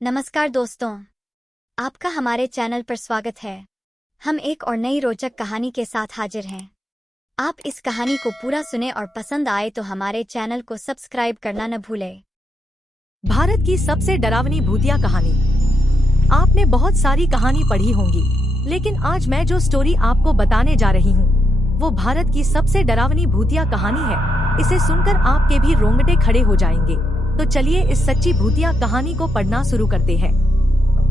नमस्कार दोस्तों, आपका हमारे चैनल पर स्वागत है। हम एक और नई रोचक कहानी के साथ हाजिर हैं। आप इस कहानी को पूरा सुने और पसंद आए तो हमारे चैनल को सब्सक्राइब करना न भूलें। भारत की सबसे डरावनी भूतिया कहानी। आपने बहुत सारी कहानी पढ़ी होंगी, लेकिन आज मैं जो स्टोरी आपको बताने जा रही हूँ, वो भारत की सबसे डरावनी भूतिया कहानी है। इसे सुनकर आपके भी रोंगटे खड़े हो जाएंगे। तो चलिए इस सच्ची भूतिया कहानी को पढ़ना शुरू करते हैं।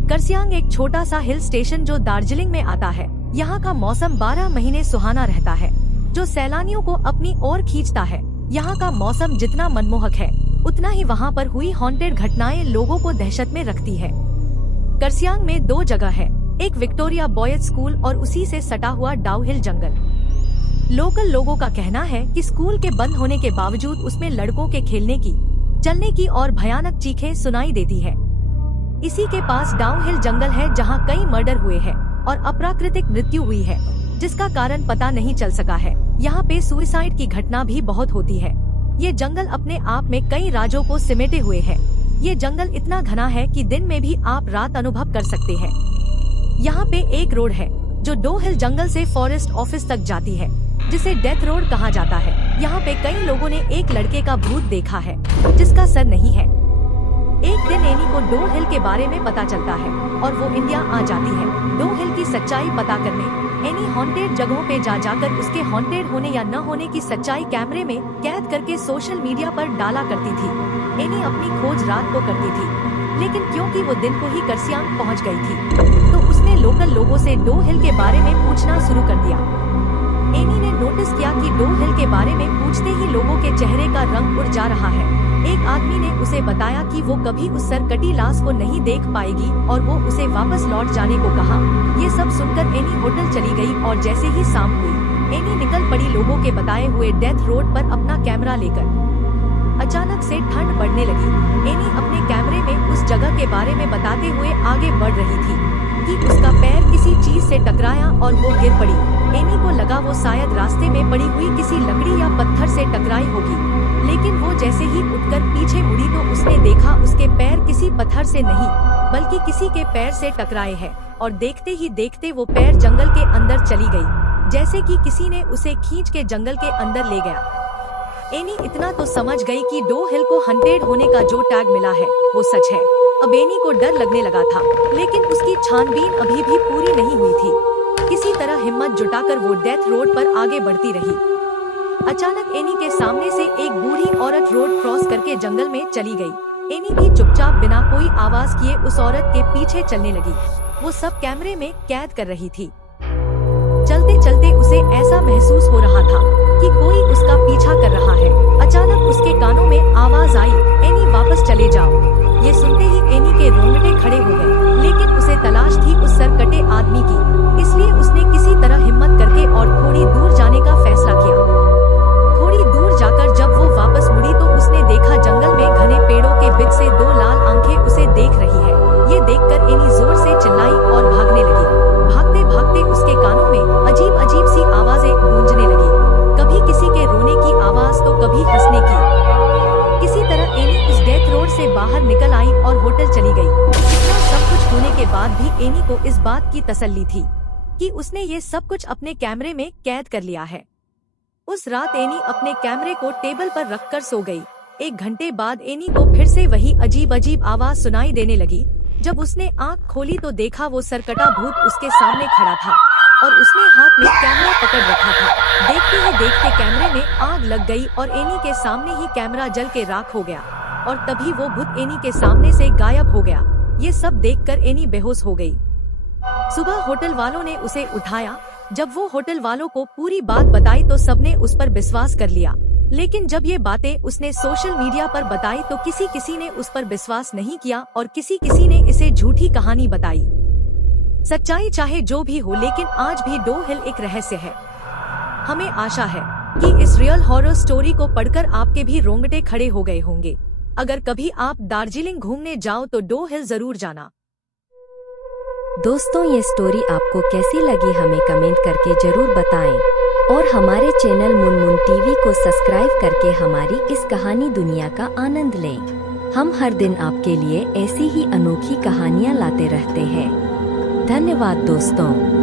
करसियांग एक छोटा सा हिल स्टेशन जो दार्जिलिंग में आता है। यहाँ का मौसम 12 महीने सुहाना रहता है, जो सैलानियों को अपनी ओर खींचता है। यहाँ का मौसम जितना मनमोहक है, उतना ही वहाँ पर हुई हॉन्टेड घटनाएं लोगों को दहशत में रखती है। करसियांग में 2 जगह है, एक विक्टोरिया बॉयज स्कूल और उसी से सटा हुआ डाउहिल जंगल। लोकल लोगों का कहना है कि स्कूल के बंद होने के बावजूद उसमें लड़कों के खेलने की, चलने की और भयानक चीखें सुनाई देती है। इसी के पास डाउनहिल जंगल है, जहां कई मर्डर हुए हैं और अप्राकृतिक मृत्यु हुई है, जिसका कारण पता नहीं चल सका है। यहाँ पे सुसाइड की घटना भी बहुत होती है। ये जंगल अपने आप में कई राजों को सिमटे हुए है। ये जंगल इतना घना है कि दिन में भी आप रात अनुभव कर सकते हैं। यहाँ पे एक रोड है जो डाउहिल जंगल से फॉरेस्ट ऑफिस तक जाती है, जिसे डेथ रोड कहा जाता है। यहाँ पे कई लोगों ने एक लड़के का भूत देखा है, जिसका सर नहीं है। एक दिन एनी को डाउहिल के बारे में पता चलता है और वो इंडिया आ जाती है डाउहिल की सच्चाई पता करने। एनी हॉन्टेड जगहों पे जाकर उसके हॉन्टेड होने या न होने की सच्चाई कैमरे में कैद करके सोशल मीडिया पर डाला करती थी। एनी अपनी खोज रात को करती थी, लेकिन क्योंकि वो दिन को ही करसियांग पहुँच गई थी, तो उसने लोकल लोगों से डाउहिल के बारे में पूछना शुरू कर दिया। एनी ने नोटिस किया कि डाउहिल के बारे में पूछते ही लोगों के चेहरे का रंग उड़ जा रहा है। एक आदमी ने उसे बताया कि वो कभी उस सरकटी लाश को नहीं देख पाएगी और वो उसे वापस लौट जाने को कहा। ये सब सुनकर एनी होटल चली गई और जैसे ही शाम हुई, एनी निकल पड़ी लोगों के बताए हुए डेथ रोड पर अपना कैमरा लेकर। अचानक से ठंड बढ़ने लगी। एनी अपने कैमरे में उस जगह के बारे में बताते हुए आगे बढ़ रही थी कि उसका पैर किसी चीज से टकराया और वो गिर पड़ी। एनी को लगा वो शायद रास्ते में पड़ी हुई किसी लकड़ी या पत्थर से टकराई होगी, लेकिन वो जैसे ही उठकर पीछे मुड़ी तो उसने देखा उसके पैर किसी पत्थर से नहीं, बल्कि किसी के पैर से टकराए हैं। और देखते ही देखते वो पैर जंगल के अंदर चली गई, जैसे कि किसी ने उसे खींच के जंगल के अंदर ले गया। एनी इतना तो समझ गई कि डाउहिल को हंटेड होने का जो टैग मिला है वो सच है। अब एनी को डर लगने लगा था, लेकिन उसकी छानबीन अभी भी पूरी नहीं हुई थी। किसी तरह हिम्मत जुटाकर वो डेथ रोड पर आगे बढ़ती रही। अचानक एनी के सामने से एक बूढ़ी औरत रोड क्रॉस करके जंगल में चली गई। एनी भी चुपचाप बिना कोई आवाज किए उस औरत के पीछे चलने लगी। वो सब कैमरे में कैद कर रही थी। चलते चलते उसे ऐसा महसूस हो रहा था कि कोई उसका पीछा कर रहा है। अचानक उसके कानों में आवाज आई, एनी वापस चले जाओ। ये सुनते ही एनी के रोंगटे खड़े हो गए, लेकिन उसे तलाश थी उस सरकटे आदमी की, इसलिए उसने किसी तरह हिम्मत करके और थोड़ी दूर जाने का फैसला किया। थोड़ी दूर जाकर जब वो वापस मुड़ी तो उसने देखा जंगल में घने पेड़ों के बीच से 2 लाल आंखें उसे देख रही है। ये देखकर एनी जोर से चिल्लाई और भागने लगी। भागते भागते उसके कानों में अजीब अजीब सी आवाजें गूंजने लगी, कभी किसी के रोने की आवाज तो कभी हंसने की। किसी तरह एनी उस डेथ रोड से बाहर निकल आई और होटल चली गई। इतना सब कुछ होने के बाद भी एनी को इस बात की तसल्ली थी कि उसने ये सब कुछ अपने कैमरे में कैद कर लिया है। उस रात एनी अपने कैमरे को टेबल पर रखकर सो गई। 1 घंटे बाद एनी को फिर से वही अजीब अजीब आवाज सुनाई देने लगी। जब उसने आंख खोली तो देखा वो सरकटा भूत उसके सामने खड़ा था और उसने हाथ में कैमरा पकड़ रखा था। देखते ही देखते कैमरे में आग लग गई और एनी के सामने ही कैमरा जल के राख हो गया और तभी वो भूत एनी के सामने से गायब हो गया। ये सब देखकर एनी बेहोश हो गई। सुबह होटल वालों ने उसे उठाया। जब वो होटल वालों को पूरी बात बताई तो सबने उस पर विश्वास कर लिया, लेकिन जब ये बातें उसने सोशल मीडिया पर बताई तो किसी ने उस पर विश्वास नहीं किया और किसी ने इसे झूठी कहानी बताई। सच्चाई चाहे जो भी हो, लेकिन आज भी डाउहिल एक रहस्य है। हमें आशा है कि इस रियल हॉरर स्टोरी को पढ़कर आपके भी रोंगटे खड़े हो गए होंगे। अगर कभी आप दार्जिलिंग घूमने जाओ तो डाउहिल जरूर जाना। दोस्तों, ये स्टोरी आपको कैसी लगी हमें कमेंट करके जरूर बताएं और हमारे चैनल मुनमुन टीवी को सब्सक्राइब करके हमारी इस कहानी दुनिया का आनंद लें। हम हर दिन आपके लिए ऐसी ही अनोखी कहानियाँ लाते रहते हैं। धन्यवाद दोस्तों।